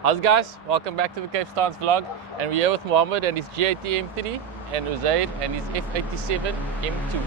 How's it guys? Welcome back to the Capestance vlog, and we're here with Muhammed and his G80 M3 and Uzair and his F87 M2.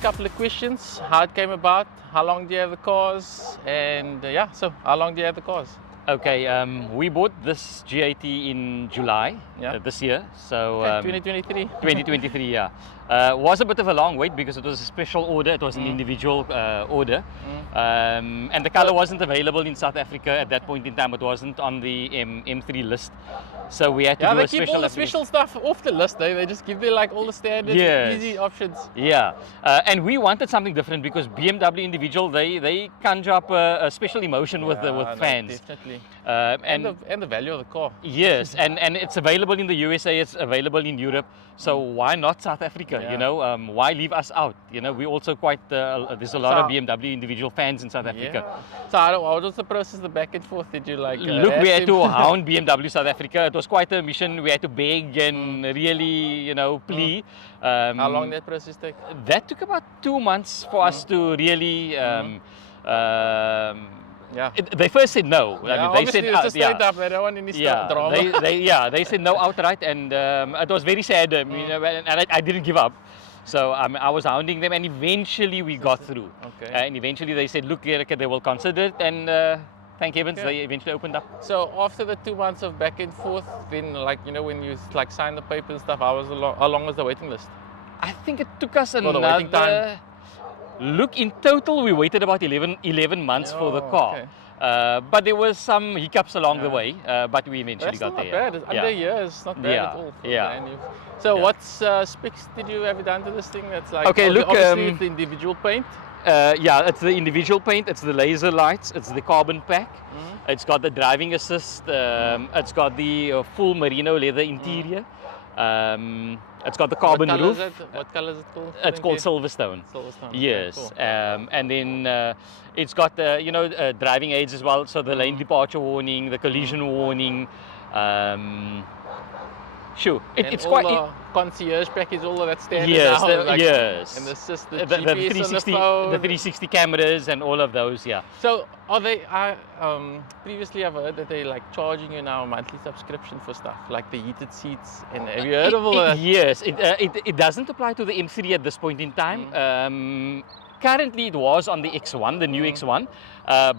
Couple of questions: how it came about, how long do you have the cars, and so how long do you have the cars? Okay, we bought this G80 in July this year, so 2023. 2023, yeah. Was a bit of a long wait because it was a special order. It was an individual order, and the color wasn't available in South Africa at that point in time. It wasn't on the M3 list, so we had to do a special. They keep all the special stuff off the list. They just give you like all the standard easy options. Yeah, and we wanted something different because BMW individual they conjure up a special emotion with fans. Definitely. And the value of the car. Yes, and it's available in the USA, it's available in Europe, so why not South Africa, you know, why leave us out, you know, we also quite, there's a lot of BMW individual fans in South Africa. So how was the process, the back and forth, did you like... Look, we had to hound BMW South Africa, it was quite a mission, we had to beg and really, you know, plea. How long did that process take? That took about 2 months for us to really... They first said no. I mean, they said it's straight up. They don't want any drama. They said no outright, and it was very sad. You know, and I didn't give up. So I was hounding them, and eventually we got through. Okay. And eventually they said, look, they will consider it, and thank heavens they eventually opened up. So after the 2 months of back and forth, then like you know when you like signed the paper and stuff, how long was the waiting list? I think it took us another. The waiting time. Look, in total, we waited about 11 months for the car. Okay. But there were some hiccups along the way, but we eventually got there. That's not bad. Under a year, it's not bad at all. So what specs did you have done to this thing? That's like, obviously it's the individual paint. It's the individual paint, it's the laser lights, it's the carbon pack, it's got the driving assist, it's got the full merino leather interior. It's got the carbon roof. What color is it called? It's called Silverstone. Silverstone. Yes. Okay, cool. And then it's got driving aids as well. So the lane departure warning, the collision warning. Sure. It's all quite the concierge package, all of that standard. Yes. Now, yes. And the system, the 360, the 360 cameras and all of those. Yeah. So are they? Previously, I've heard that they like charging you now a monthly subscription for stuff like the heated seats. And have you heard of all that? Yes. It doesn't apply to the M3 at this point in time. Currently, it was on the X1, the new X1,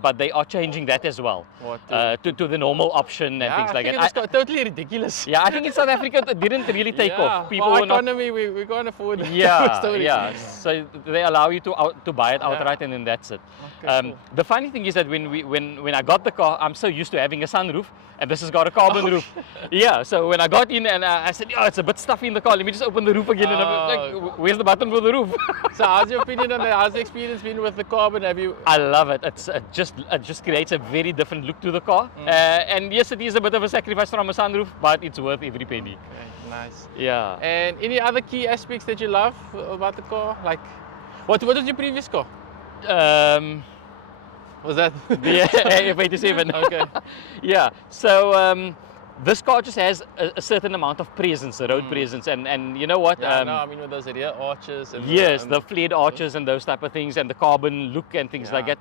but they are changing that as well to the normal option and things like that. It's totally ridiculous. Yeah, I think in South Africa it didn't really take off. People for economy, we can't afford it. Yeah. So they allow you to buy it outright, and then that's it. Okay, cool. The funny thing is that when I got the car, I'm so used to having a sunroof, and this has got a carbon roof. Yeah. So when I got in and I said, it's a bit stuffy in the car. Let me just open the roof again, and I'm like, where's the button for the roof? So how's your opinion on that? How's the experience been with the carbon? I love it. It just creates a very different look to the car. And yes, it is a bit of a sacrifice from a sunroof, but it's worth every penny. Okay, nice. Yeah. And any other key aspects that you love about the car? Like What was your previous car? Was that? The F87. Okay. Yeah. So this car just has a certain amount of presence, a road presence, and you know what? Yeah, no, I mean with those rear arches. And Yes, the flared arches and those type of things, and the carbon look and things like that,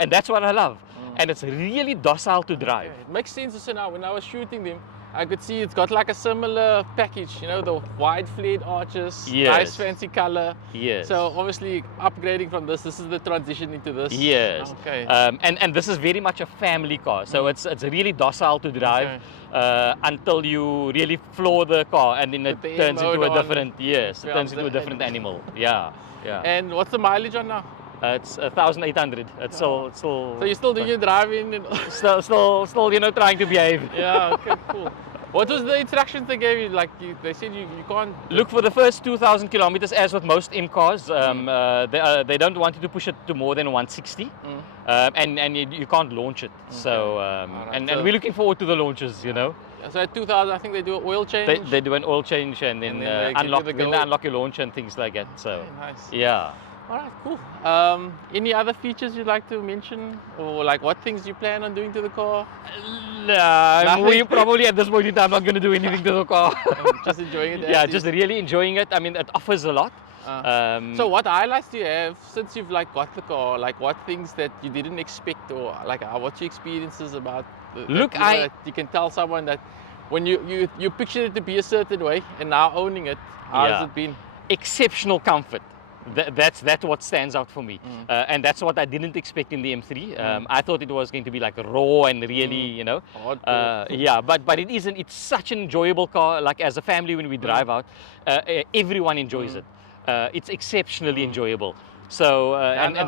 and that's what I love. And it's really docile to drive. Okay. It makes sense also now. When I was shooting them, I could see it's got like a similar package, you know, the wide flared arches, nice fancy color. Yes. So obviously upgrading from this is the transition into this. Yes. Okay. And this is very much a family car, so it's really docile to drive until you really floor the car, and then it turns into a different it turns into a different animal. Yeah. Yeah. And what's the mileage on now? It's 1,800. It's still. So you're still doing your driving and still, you know, trying to behave. Yeah. Okay. Cool. What was the instructions they gave you? Like they said you can't look for the first 2,000 kilometers, as with most M cars. They don't want you to push it to more than 160, and you can't launch it. Okay. So and we're looking forward to the launches. You know. So at 2,000, I think they do an oil change. They do an oil change and then unlock your launch and things like that. So okay, nice. Yeah. All right, cool. Any other features you'd like to mention, or like what things you plan on doing to the car? We probably at this point in time not going to do anything to the car. Just enjoying it. Yeah, just really enjoying it. I mean, it offers a lot. So what highlights do you have since you've like got the car? Like what things that you didn't expect, or like what's your experiences about? Look, you can tell someone that when you pictured it to be a certain way, and now owning it, how has it been? Exceptional comfort. That's what stands out for me, and that's what I didn't expect in the M3. I thought it was going to be like raw and really, you know, yeah. But it isn't. It's such an enjoyable car. Like as a family, when we drive out, everyone enjoys it. It's exceptionally enjoyable. So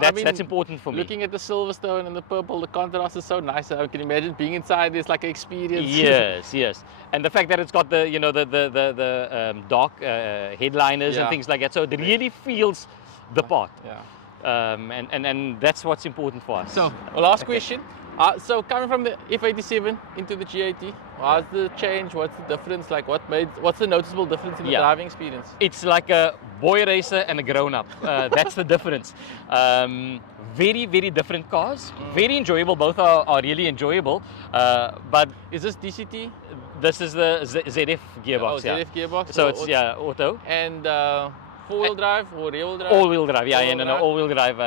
that's important for me. Looking at the Silverstone and the purple, the contrast is so nice. I can imagine being inside. There's like an experience. Yes, yes. And the fact that it's got the the dark headliners and things like that, so it really feels the part. Yeah. And that's what's important for us. So, last question. So coming from the F87 into the G80, how's the change? What's the difference? Like what's the noticeable difference in the driving experience? It's like a boy racer and a grown-up. That's the difference. Very, very different cars. Very enjoyable. Both are really enjoyable. But is this DCT? This is the ZF gearbox. ZF gearbox. So it's auto. And four-wheel drive or rear-wheel drive? All-wheel drive. Yeah, all-wheel drive.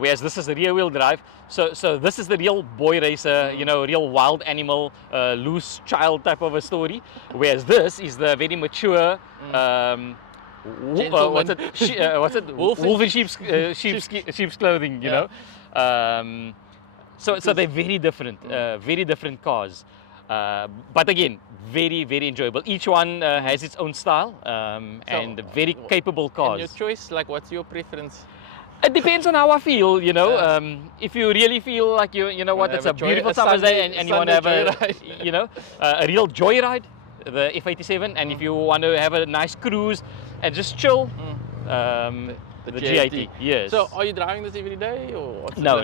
Whereas this is the rear-wheel drive. So this is the real boy racer, you know, real wild animal, loose child type of a story. Whereas this is the very mature, what's it? Wolf in sheep's clothing, you know. So they're very different cars. But again, very, very enjoyable. Each one has its own style and very capable cars. And your choice, like what's your preference? It depends on how I feel, you know. If you really feel like you know what, it's a beautiful summer's day and you want to have a real joyride, the F87, and if you want to have a nice cruise and just chill, the G80. Yes. So are you driving this every day or what's No,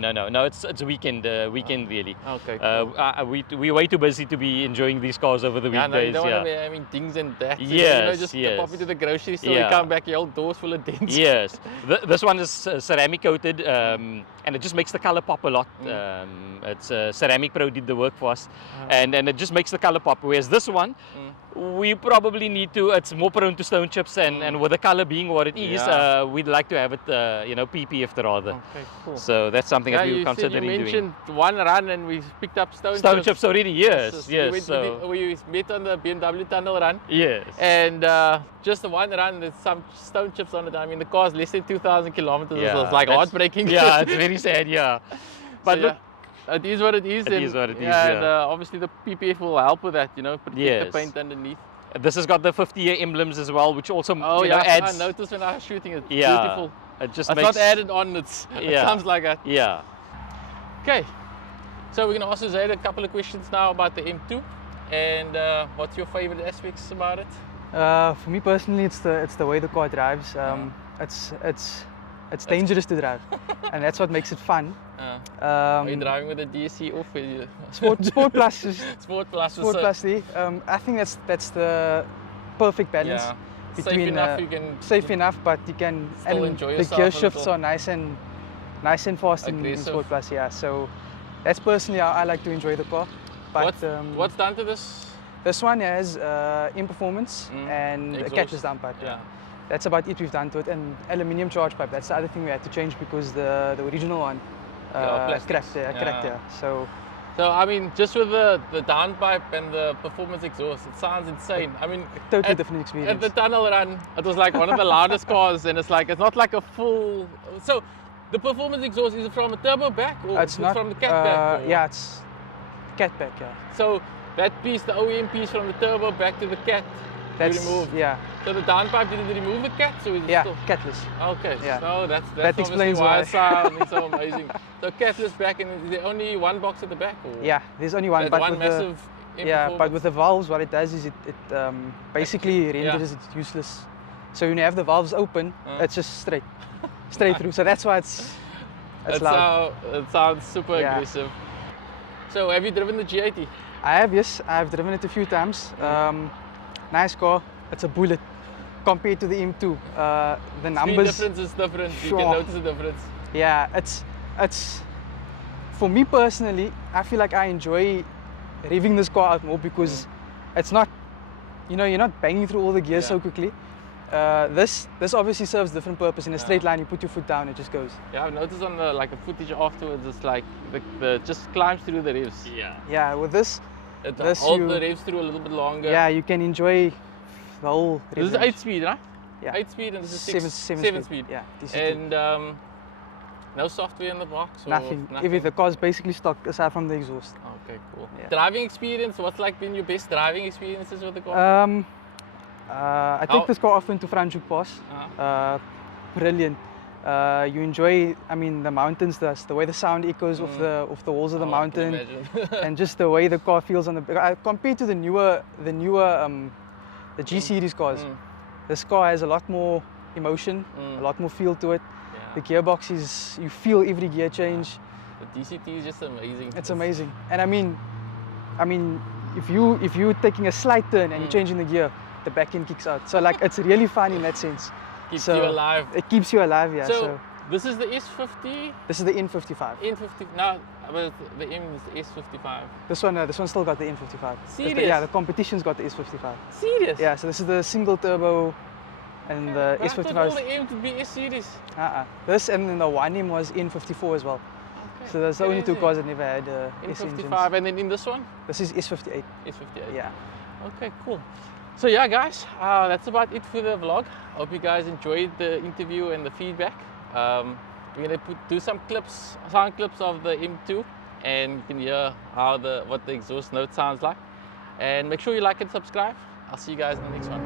it's weekend really. Okay. Cool. We're way too busy to be enjoying these cars over the weekdays. No, you don't want to be having dings and that. Yes, just pop into the grocery store, you come back, your whole door's full of dents. Yes. This one is ceramic coated, and it just makes the color pop a lot. It's Ceramic Pro did the work for us, and it just makes the color pop. Whereas this one, we probably need to. It's more prone to stone chips, and with the color being what it is, we'd like to have it, PPF'd rather. Okay, cool. So that's something that we're considering doing. You mentioned one run, and we picked up stone chips already. Yes, yes. We met on the BMW tunnel run. Yes. And just the one run, there's some stone chips on it. I mean, the car's less than 2,000 kilometers. Yeah, so it's like heartbreaking. Yeah, it's very sad. Yeah. But so, look. It is what it is. It is what it is. And obviously the PPF will help with that, you know, protect the paint underneath. This has got the 50-year emblems as well, which also I adds. noticed when I was shooting it. Beautiful. It's not added on. It comes like that. Yeah. Okay. So we're going to ask Uzair a couple of questions now about the M2, and what's your favorite aspects about it? For me personally, it's the way the car drives. It's dangerous to drive, and that's what makes it fun. Are you driving with a DSC off? Sport Plus. Sport Plus. I think that's the perfect balance. safe between enough. You can safe enough, but you can Still enjoy the yourself gear a shifts little. are nice and fast in Aggressive. Sport Plus. Yeah, so that's personally how I like to enjoy the car. But what's done to this? this one has in performance and a Exhaust. catcher's downpipe. Yeah. That's about it we've done to it, and aluminium charge pipe. That's the other thing we had to change because the original one plastics. cracked. Cracked. Yeah. So I mean, just with the downpipe and the performance exhaust, it sounds insane. I mean, totally different experience. at the tunnel run, it was like one of the loudest cars, and it's not like a full. So, the performance exhaust, is it from a turbo back or it's not from the cat back? Or? Yeah, it's cat back. Yeah. So that piece, the OEM piece from the turbo back to the cat, That's you removed. yeah. So the downpipe, did it remove the cat? So is it Yeah, still? catless. Okay, Yeah. so that's That obviously explains why why. it sounds so amazing. So catless back, and is there only one box at the back? Or? Yeah, there's only one. That But one with massive. but with the valves, what it does is it basically renders it useless. So when you have the valves open, it's just straight through. So that's why it's loud. It sounds super Yeah. aggressive. So have you driven the G80? I have, yes. I've driven it a few times. Nice car. It's a bullet compared to the M2. The Speed numbers. difference is different. You Sure. can notice the difference. Yeah, it's for me personally. I feel like I enjoy revving this car out more because it's not, you're not banging through all the gears so quickly. This obviously serves a different purpose. In a straight line, you put your foot down, it just goes. Yeah, I've noticed on the footage afterwards, it's like the just climbs through the revs. Yeah. Yeah, with this, It This holds you- the revs through a little bit longer. yeah, you can enjoy the whole. This is rev range. 8 speed, right? Yeah. 8 speed, and this is Seven speed. Yeah, DCT. And no software in the box? Or nothing. If the car's basically stock aside from the exhaust. Okay, cool. Yeah. Driving experience, what's like been your best driving experiences with the car? I take this car often to Franschhoek Pass. Brilliant. You enjoy, the mountains, the way the sound echoes off the walls of the Oh, I can mountain, imagine. and just the way the car feels on the. Compared to the newer, the G series cars, this car has a lot more emotion, a lot more feel to it. Yeah. The gearbox is, you feel every gear change. The DCT is just amazing. It's amazing. And I mean, if you're taking a slight turn and you're changing the gear, the back end kicks out. So like it's really fun in that sense. Keeps So you alive. It keeps you alive, yeah. So this is the S50, this is the N55. N50. Now, but the M is S55. This one still got the N55. Serious? Yeah, the competition's got the S55. Serious? Yeah, so this is the single turbo, and the But I thought S55. all the M to be S series. This and then the 1M was N54 as well. Okay. So there's the only two Crazy. cars that never had S engines. N55, and then in this one, This is S58. S58. Yeah. Okay, cool. So yeah, guys, that's about it for the vlog. Hope you guys enjoyed the interview and the feedback. We're gonna do some sound clips of the M2, and you can hear what the exhaust note sounds like. And make sure you like and subscribe. I'll see you guys in the next one.